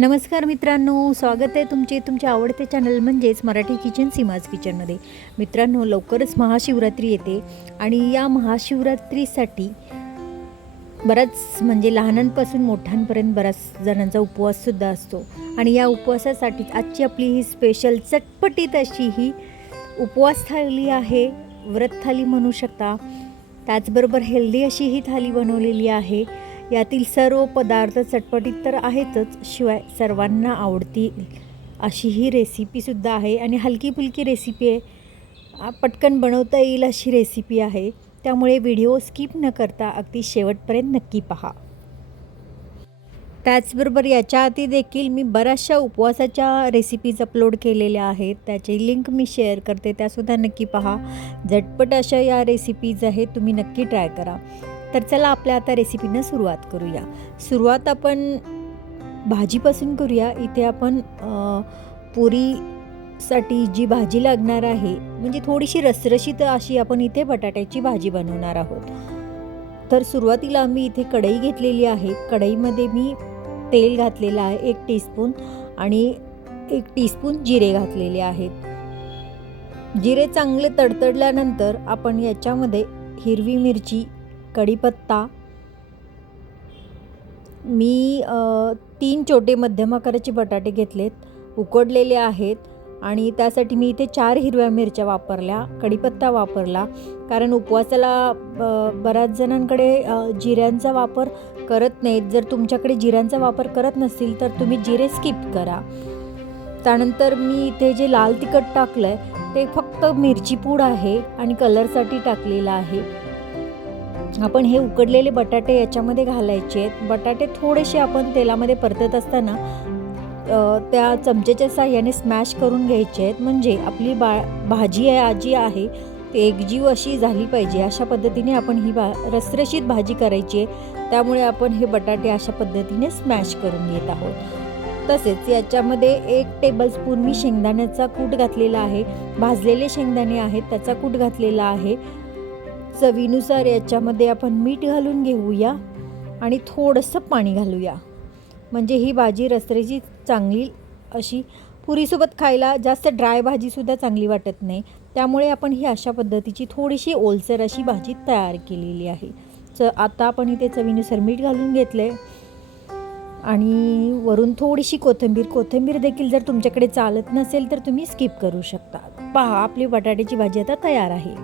नमस्कार मित्रांनो, स्वागत आहे तुमच्या आवडते चॅनल म्हणजेच मराठी किचन सीमाज किचनमध्ये. मित्रांनो, लवकरच महाशिवरात्री येते आणि या महाशिवरात्रीसाठी बराच म्हणजे लहानांपासून मोठ्यांपर्यंत बऱ्याच जणांचा उपवाससुद्धा असतो आणि या उपवासासाठी आजची आपली ही स्पेशल चटपटीत अशी ही उपवास थाली आहे, व्रत थाली म्हणू शकता. त्याचबरोबर हेल्दी अशी ही थाली बनवलेली आहे. यातील सर्व पदार्थ चटपटीत तर आहेतच, शिवाय सर्वांना आवडतील अशी ही रेसिपीसुद्धा आहे आणि हलकी फुलकी रेसिपी आहे, पटकन बनवता येईल अशी रेसिपी आहे. त्यामुळे व्हिडिओ स्किप न करता अगदी शेवटपर्यंत नक्की पहा. त्याचबरोबर याच्या आधी देखील मी बऱ्याचशा उपवासाच्या रेसिपीज अपलोड केलेल्या आहेत, त्याची लिंक मी शेअर करते, त्यासुद्धा नक्की पहा. झटपट अशा या रेसिपीज आहेत, तुम्ही नक्की ट्राय करा. तर चला आपल्या आता रेसिपीनं सुरुवात करूया. सुरुवात आपण भाजीपासून करूया. इथे आपण पुरीसाठी जी भाजी लागणार आहे म्हणजे थोडीशी रसरशीत अशी आपण इथे बटाट्याची भाजी बनवणार आहोत. तर सुरुवातीला मी इथे कढई घेतलेली आहे. कढईमध्ये मी तेल घातलेलं आहे 1 टीस्पून आणि 1 टीस्पून जिरे घातलेले आहेत. जिरे चांगले तडतडल्यानंतर आपण याच्यामध्ये हिरवी मिरची, कढीपत्ता, मी 3 छोटे मध्यम आकाराचे बटाटे घेतलेत, उकडलेले आहेत आणि त्यासाठी मी इथे 4 हिरव्या मिरच्या वापरल्या, कढीपत्ता वापरला. कारण उपवासाला बऱ्याच जणांकडे जिऱ्यांचा वापर करत नाहीत. जर तुमच्याकडे जिऱ्यांचा वापर करत नसतील तर तुम्ही जिरे स्किप करा. त्यानंतर मी इथे जे लाल तिखट टाकलं आहे ते फक्त मिरची पूड आहे आणि कलरसाठी टाकलेलं आहे. आपण हे उकडलेले बटाटे याच्यामध्ये घालायचे आहेत. बटाटे थोडेसे आपण तेलामध्ये परतत असताना त्या चमचेच्या साहाय्याने स्मॅश करून घ्यायचे आहेत, म्हणजे आपली भाजी आहे ती एकजीव अशी झाली पाहिजे. अशा पद्धतीने आपण ही रसरशीत भाजी करायची आहे, त्यामुळे आपण हे बटाटे अशा पद्धतीने स्मॅश करून घेत आहोत. तसेच याच्यामध्ये 1 टेबलस्पून मी शेंगदाण्याचा कूट घातलेला आहे. भाजलेले शेंगदाणे आहेत त्याचा कूट घातलेला आहे. चवीनुसार याच्यामध्ये आपण मीठ घालून घेऊया आणि थोडंसं पाणी घालूया, म्हणजे ही भाजी रसरशीत चांगली अशी पुरीसोबत खायला. जास्त ड्राय भाजीसुद्धा चांगली वाटत नाही, त्यामुळे आपण ही अशा पद्धतीची थोडीशी ओलसर अशी भाजी तयार केलेली आहे. आता आपण इथे चवीनुसार मीठ घालून घेतलं आहे आणि वरून थोडीशी कोथिंबीर देखील जर तुमच्याकडे चालत नसेल तर तुम्ही स्किप करू शकता. पहा, आपली बटाट्याची भाजी आता तयार आहे.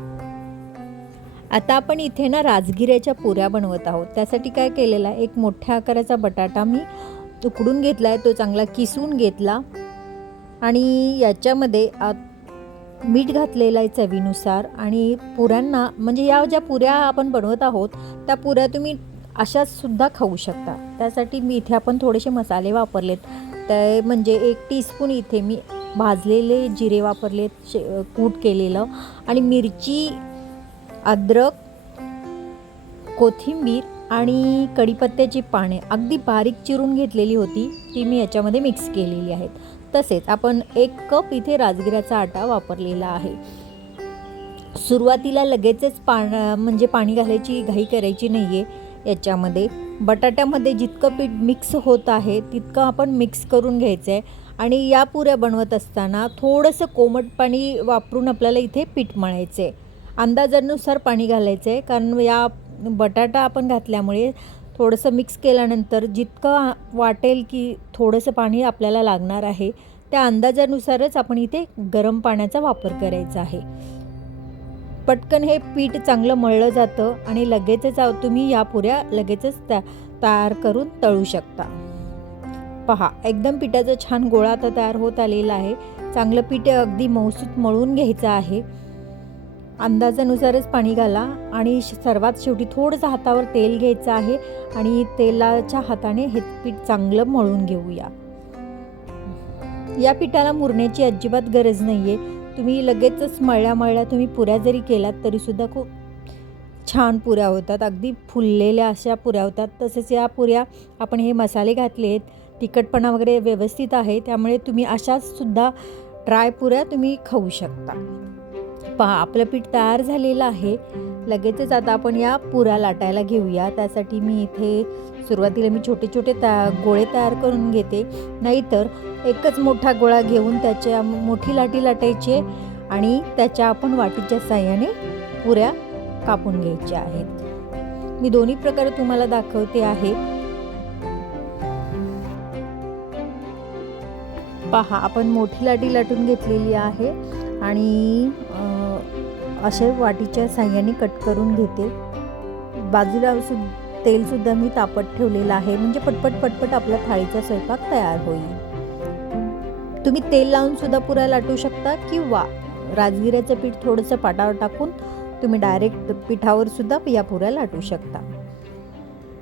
आता आपण इथे ना राजगिऱ्याच्या पुऱ्या बनवत आहोत. त्यासाठी काय केलेलं आहे, 1 मोठ्या आकाराचा बटाटा मी उकडून घेतला आहे, तो चांगला किसून घेतला आणि याच्यामध्ये मीठ घातलेलं आहे चवीनुसार. आणि पुऱ्यांना म्हणजे या ज्या पुऱ्या आपण बनवत आहोत त्या पुऱ्या तुम्ही अशाच सुद्धा खाऊ शकता. त्यासाठी मी इथे आपण थोडेसे मसाले वापरलेत, ते म्हणजे 1 टीस्पून इथे मी भाजलेले जिरे वापरलेत, कूट केलेलं, आणि मिरची, अद्रक, कोथिंबीर आणि कढीपत्त्याची पाने अगदी बारीक चिरून घेतलेली होती, ती मी याच्यामध्ये मिक्स केलेली आहेत. तसेच आपण 1 कप इथे राजगिऱ्याचा आटा वापरलेला आहे. सुरुवातीला लगेचच पाणी घालायची घाई करायची नाही आहे. याच्यामध्ये बटाट्यामध्ये जितकं पीठ मिक्स होत आहे तितकं आपण मिक्स करून घ्यायचं आहे आणि या पुऱ्या बनवत असताना थोडंसं कोमट पाणी वापरून आपल्याला इथे पीठ मळायचं आहे. अंदाजानुसार पाणी घालायचं आहे, कारण या बटाटा आपण घातल्यामुळे थोडंसं मिक्स केल्यानंतर जितकं वाटेल की थोडंसं पाणी आपल्याला लागणार आहे त्या अंदाजानुसारच आपण इथे गरम पाण्याचा वापर करायचा आहे. पटकन हे पीठ चांगलं मळलं जातं आणि लगेचच तुम्ही या पुऱ्या लगेचच तयार करून तळू शकता. पहा, एकदम पिठाचा छान गोळा आता तयार होत आलेला आहे. चांगलं पीठ अगदी मऊसूत मळून घ्यायचं आहे. अंदाजानुसारच पाणी घाला आणि सर्वात शेवटी थोडंसं हातावर तेल घ्यायचं आहे आणि तेलाच्या हाताने हे पीठ चांगलं मळून घेऊया. या पिठाला मुरण्याची अजिबात गरज नाही आहे. तुम्ही लगेचच मळल्या तुम्ही पुऱ्या जरी केलात तरीसुद्धा खूप छान पुऱ्या होतात, अगदी फुललेल्या अशा पुऱ्या होतात. तसेच या पुऱ्या आपण हे मसाले घातले आहेत, तिखटपणा वगैरे व्यवस्थित आहे, त्यामुळे तुम्ही अशाच सुद्धा ड्राय पुऱ्या तुम्ही खाऊ शकता. पहा आपलं पीठ तयार झालेलं आहे. लगेचच आता आपण या पुऱ्या लाटायला घेऊया. त्यासाठी मी इथे सुरुवातीला मी छोटे छोटे गोळे तयार करून घेते. नाहीतर एकच मोठा गोळा घेऊन त्याच्या मोठी लाटी लाटायची आणि त्याच्या आपण वाटीच्या साहाय्याने पुऱ्या कापून घ्यायच्या आहेत. मी दोन्ही प्रकारे तुम्हाला दाखवते आहे. पहा आपण मोठी लाटी लाटून घेतलेली आहे आणि अशा वाटीच्या साहाय्याने कट करून घेते. बाजूला तेलसुद्धा मी तापत ठेवलेलं आहे, म्हणजे पटपट पटपट आपला थाळीचा स्वयंपाक तयार होईल. तुम्ही तेल लावून सुद्धा पुऱ्या लाटू शकता किंवा राजगिऱ्याचं पीठ थोडंसं पाटावर टाकून तुम्ही डायरेक्ट पिठावर सुद्धा या पुऱ्या लाटू शकता.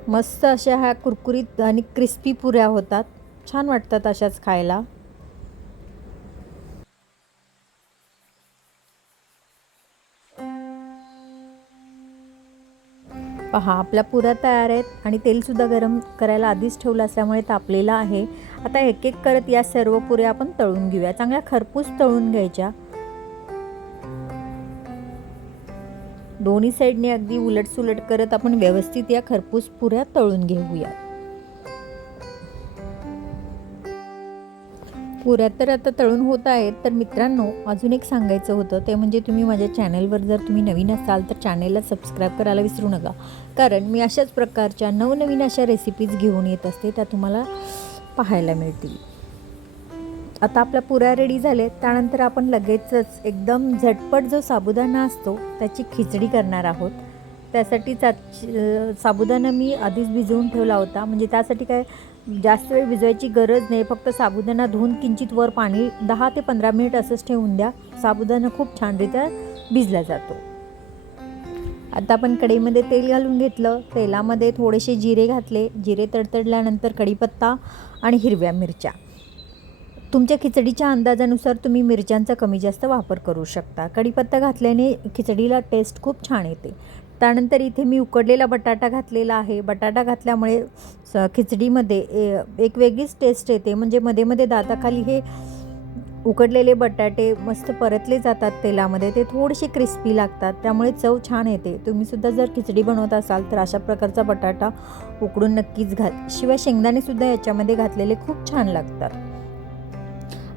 मस्त अशा ह्या कुरकुरीत आणि क्रिस्पी पुऱ्या होतात, छान वाटतात अशाच खायला. पहा आपल्या पुऱ्या तयार आहेत आणि तेलसुद्धा गरम करायला आधीच ठेवलं असल्यामुळे तापलेलं आहे. आता एक एक करत या सर्व पुऱ्या आपण तळून घेऊया. चांगल्या खरपूस तळून घ्यायच्या. दोन्ही साईडने अगदी उलट सुलट करत आपण व्यवस्थित या खरपूस पुऱ्या तळून घेऊया. पुऱ्या तर आता तळून होत आहेत. तर मित्रांनो अजून एक सांगायचं होतं ते म्हणजे तुम्ही माझ्या चॅनलवर जर तुम्ही नवीन असाल तर चॅनलला सबस्क्राईब करायला विसरू नका, कारण मी अशाच प्रकारच्या नवनवीन अशा रेसिपीज घेऊन येत असते, त्या तुम्हाला पाहायला मिळतील. आता आपल्या पुऱ्या रेडी झाले. त्यानंतर आपण लगेचच एकदम झटपट जो साबुदाणा असतो त्याची खिचडी करणार आहोत. त्यासाठी साबुदाणा मी आधीच भिजवून ठेवला होता, म्हणजे त्यासाठी काय जास्त वेळ भिजवायची गरज नाही. फक्त साबुदाणा धुवून किंचित वर पाणी 10 ते 15 मिनिट असंच ठेवून द्या. साबुदाणा खूप छानरित्या भिजला जातो. आता आपण कढईमध्ये तेल घालून घेतलं. तेलामध्ये थोडेसे जिरे घातले. जिरे तडतडल्यानंतर कढीपत्ता आणि हिरव्या मिरच्या. तुमच्या खिचडीच्या अंदाजानुसार तुम्ही मिरच्यांचा कमी जास्त वापर करू शकता. कढीपत्ता घातल्याने खिचडीला टेस्ट खूप छान येते. त्यानंतर इथे मी उकडलेला बटाटा घातलेला आहे. बटाटा घातल्यामुळे खिचडीमध्ये एक वेगळीच टेस्ट येते, म्हणजे मध्ये मध्ये दाताखाली हे उकडलेले बटाटे मस्त परतले जातात तेलामध्ये. ते थोडेसे क्रिस्पी लागतात, त्यामुळे चव छान येते. तुम्हीसुद्धा जर खिचडी बनवत असाल तर अशा प्रकारचा बटाटा उकडून नक्कीच घाल. शिवाय शेंगदाणेसुद्धा याच्यामध्ये घातलेले खूप छान लागतात.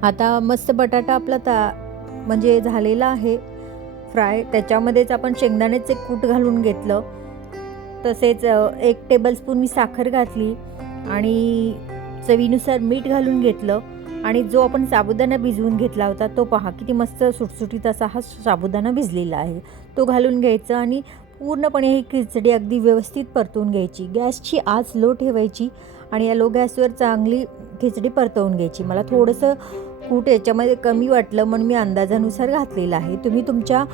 आता मस्त बटाटा आपला म्हणजे झालेला आहे फ्राय. त्याच्यामध्येच आपण शेंगदाण्याचे कूट घालून घेतलं. तसेच 1 टेबलस्पून मी साखर घातली आणि चवीनुसार मीठ घालून घेतलं. आणि जो आपण साबुदाणा भिजवून घेतला होता तो पहा किती मस्त सुटसुटीत असा हा साबुदाणा भिजलेला आहे, तो घालून घ्यायचा आणि पूर्णपणे ही खिचडी अगदी व्यवस्थित परतवून घ्यायची. गॅसची आच लो ठेवायची आणि या लो गॅसवर चांगली खिचडी परतवून घ्यायची. मला थोडंसं कूट याच्यामध्ये कमी वाटलं म्हणून मी अंदाजानुसार घातलेलं आहे. तुम्ही तुमच्या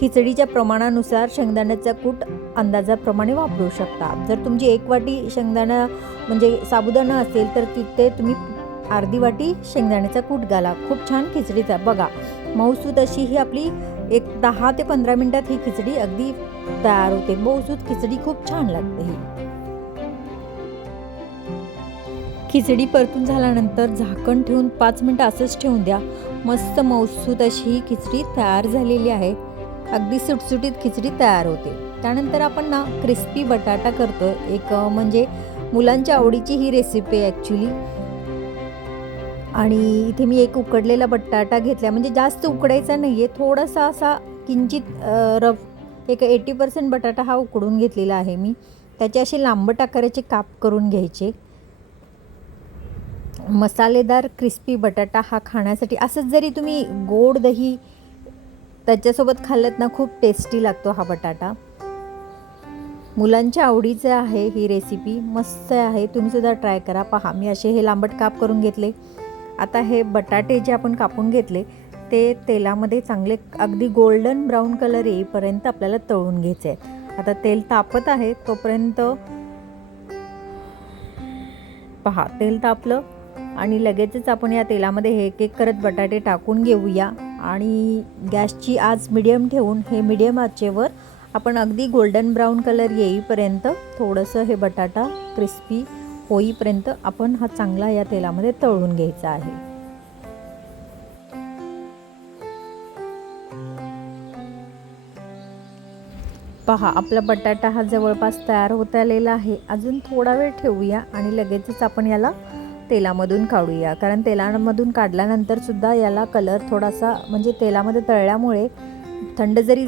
खिचडीच्या प्रमाणानुसार शेंगदाण्याचा कूट अंदाजाप्रमाणे वापरू शकता. जर तुमची 1 वाटी शेंगदाणा म्हणजे साबुदाणा असेल तर तिथे तुम्ही अर्धी वाटी शेंगदाण्याचा कूट घाला. खूप छान खिचडीचा बघा मऊसूत अशी ही आपली 10 ते 15 मिनटात ही खिचडी अगदी तयार होते. मऊसूत खिचडी खूप छान लागते. ही खिचडी परतून झाल्यानंतर झाकण ठेवून 5 मिनटं असंच ठेवून द्या. मस्त मऊसूत अशी ही खिचडी तयार झालेली आहे. अगदी सुटसुटीत खिचडी तयार होते. त्यानंतर आपण ना क्रिस्पी बटाटा करतो. एक म्हणजे मुलांच्या आवडीची ही रेसिपी आहे ॲक्च्युली. आणि इथे मी एक उकडलेला बटाटा घेतला, म्हणजे जास्त उकडायचा नाही आहे, थोडासा असा किंचित रफ एक 80% बटाटा हा उकडून घेतलेला आहे मी. त्याचे असे लांबट आकाराचे काप करून घ्यायचे. मसालेदार क्रिस्पी बटाटा हा खाण्यासाठी असंच जरी तुम्ही गोड दही त्याच्यासोबत खाल्लत ना खूप टेस्टी लागतो हा बटाटा. मुलांच्या आवडीचं आहे ही रेसिपी, मस्त आहे. तुम्हीसुद्धा ट्राय करा. पहा मी असे हे लांबट काप करून घेतले. आता हे बटाटे जे आपण कापून घेतले ते तेलामध्ये चांगले अगदी गोल्डन ब्राऊन कलर येईपर्यंत आपल्याला तळून घ्यायचे आहे. आता तेल तापत आहे तोपर्यंत पहा तेल तापलं आणि लगेचच आपण या तेलामध्ये हे एक एक करत बटाटे टाकून घेऊया आणि गॅसची आच मिडियम ठेवून हे मिडियम आचेवर आपण अगदी गोल्डन ब्राऊन कलर येईपर्यंत थोडंसं हे बटाटा क्रिस्पी होईपर्यंत आपण हा चांगला या तेलामध्ये तळून घ्यायचा आहे. पहा आपला बटाटा हा जवळपास तयार होत आलेला आहे. अजून थोडा वेळ ठेवूया आणि लगेचच आपण याला तेलामधून काढूया, कारण तेलामधून काढल्यानंतर सुद्धा याला कलर थोडासा म्हणजे तेलामध्ये तळल्यामुळे थंड जरी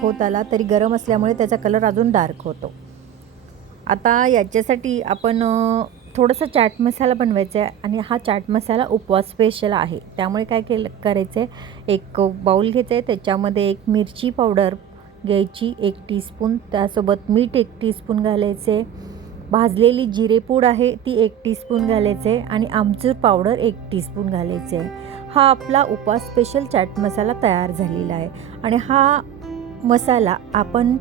होत आला तरी गरम असल्यामुळे त्याचा कलर अजून डार्क होतो. आता याच्यासाठी आपण थोडंसं चाट मसाला बनवायचा आहे आणि हा चाट मसाला उपवास स्पेशल आहे. त्यामुळे काय करायचं आहे, एक बाऊल घ्यायचं आहे, त्याच्यामध्ये एक मिरची पावडर घ्यायची 1 टीस्पून, त्यासोबत मीठ 1 टीस्पून घालायचे, भाजलेली जिरेपूड आहे ती 1 टीस्पून घालायचे आणि आमचूर पावडर 1 टीस्पून घालायचे. हा आपला उपवास स्पेशल चाट मसाला तयार झालेला आहे. आणि हा मसाला आपण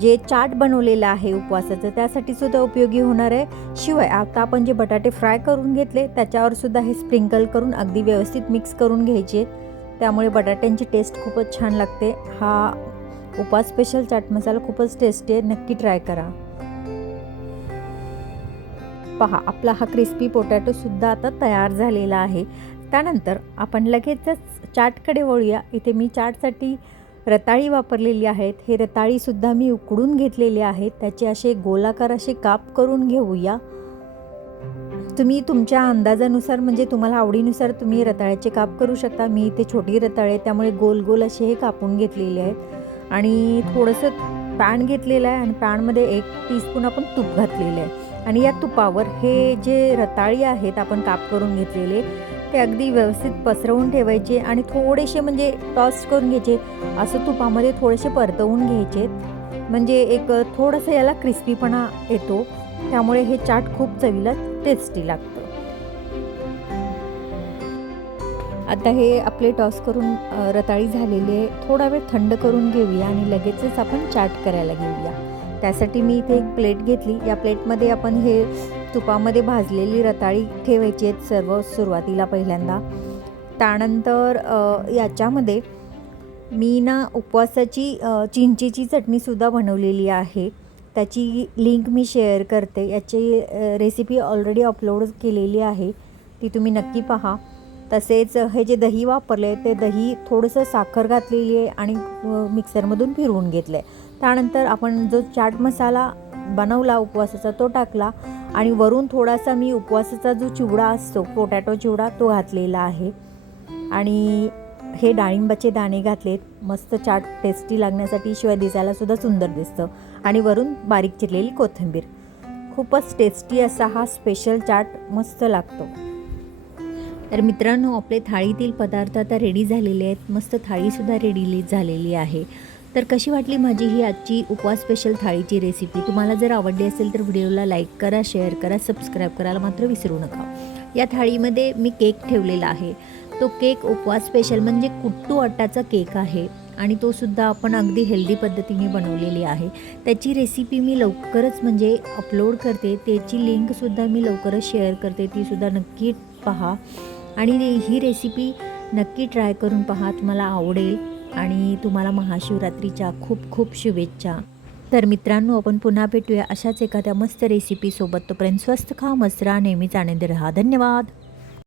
जे चाट बनवलेला आहे उपवासाचं त्यासाठी सुद्धा उपयोगी होणार आहे. शिवाय आता आपण जे बटाटे फ्राय करून घेतले त्याच्यावर सुद्धा हे स्प्रिंकल करून अगदी व्यवस्थित मिक्स करून घ्यायचे, त्यामुळे बटाट्यांची टेस्ट खूपच छान लागते. हा उपवास स्पेशल चाट मसाला खूपच टेस्टी आहे, नक्की ट्राय करा. पहा आपला हा क्रिस्पी पोटॅटोसुद्धा आता तयार झालेला आहे. त्यानंतर आपण लगेचच चाटकडे वळूया. इथे मी चाटसाठी रताळी वापरलेली आहेत. हे रताळीसुद्धा मी उकडून घेतलेले आहेत. त्याचे असे गोलाकार असे काप करून घेऊया. तुम्ही तुमच्या अंदाजानुसार म्हणजे तुम्हाला आवडीनुसार तुम्ही रताळ्याचे काप करू शकता. मी इथे छोटी रताळे त्यामुळे गोल गोल असे हे कापून घेतलेले आहेत. आणि थोडंसं पॅन घेतलेलं आहे आणि पॅनमध्ये 1 टीस्पून आपण तूप घातलेलं आहे. आणि या तुपावर हे जे रताळी आहेत आपण काप करून घेतलेले ते अगदी व्यवस्थित पसरवून ठेवायचे आणि थोडेसे म्हणजे टॉस्ट करून घ्यायचे, असं तुपामध्ये थोडेसे परतवून घ्यायचे, म्हणजे एक थोडंसं याला क्रिस्पीपणा येतो, त्यामुळे हे चाट खूप चवीला टेस्टी लागतं. आता हे आपले टॉस करून रताळी झालेले थोडा वेळ थंड करून घेऊया आणि लगेचच आपण चाट करायला घेऊया. त्यासाठी मी इथे एक प्लेट घेतली. या प्लेटमध्ये आपण हे तुपामध्ये भाजलेली रताळी ठेवायची आहेत सर्व सुरुवातीला पहिल्यांदा. त्यानंतर याच्यामध्ये मी ना उपवासाची चिंचेची चटणीसुद्धा बनवलेली आहे. त्याची लिंक मी शेअर करते. याची रेसिपी ऑलरेडी अपलोड केलेली आहे, ती तुम्ही नक्की पहा. तसेच हे जे दही वापरले ते दही थोडंसं साखर घातलेली आहे आणि मिक्सरमधून फिरवून घेतलं आहे. त्यानंतर आपण जो चाट मसाला बनवला उपवासाचा तो टाकला आणि वरून थोडासा मी उपवासाचा जो चिवडा असतो पोटॅटो चिवडा तो घातलेला आहे. आणि हे डाळिंबाचे दाणे घातलेत मस्त चाट टेस्टी लागण्यासाठी, शिवाय दिसायलासुद्धा सुंदर दिसतं. आणि वरून बारीक चिरलेली कोथिंबीर. खूपच टेस्टी असा हा स्पेशल चाट मस्त लागतो. तर मित्रांनो आपले थाळीतील पदार्थ आता रेडी झालेले आहेत. मस्त थाळीसुद्धा रेडी झालेली आहे. तर कशी वाटली माझी ही आजची उपवास स्पेशल थाळीची रेसिपी? तुम्हाला जर आवडली असेल तर व्हिडिओला लाईक करा, शेअर करा, सबस्क्राईब करायला मात्र विसरू नका. या थाळीमध्ये मी केक ठेवलेला आहे. तो केक उपवास स्पेशल म्हणजे कुट्टू आटाचा केक आहे आणि तो सुद्धा आपण अगदी हेल्दी पद्धतीने बनवलेली आहे. त्याची रेसिपी मी लवकरच म्हणजे अपलोड करते, त्याची लिंकसुद्धा मी लवकरच शेअर करते, तीसुद्धा नक्की पहा. आणि ही रेसिपी नक्की ट्राय करून पहा, तुम्हाला आवडेल. आणि तुम्हाला महाशिवरात्रीच्या खूप खूप शुभेच्छा. तर मित्रांनो आपण पुन्हा भेटूया अशाच एखाद्या मस्त रेसिपीसोबत. तोपर्यंत स्वस्त खा, मस्त राहा, नेहमीच आनंदी राहा. धन्यवाद.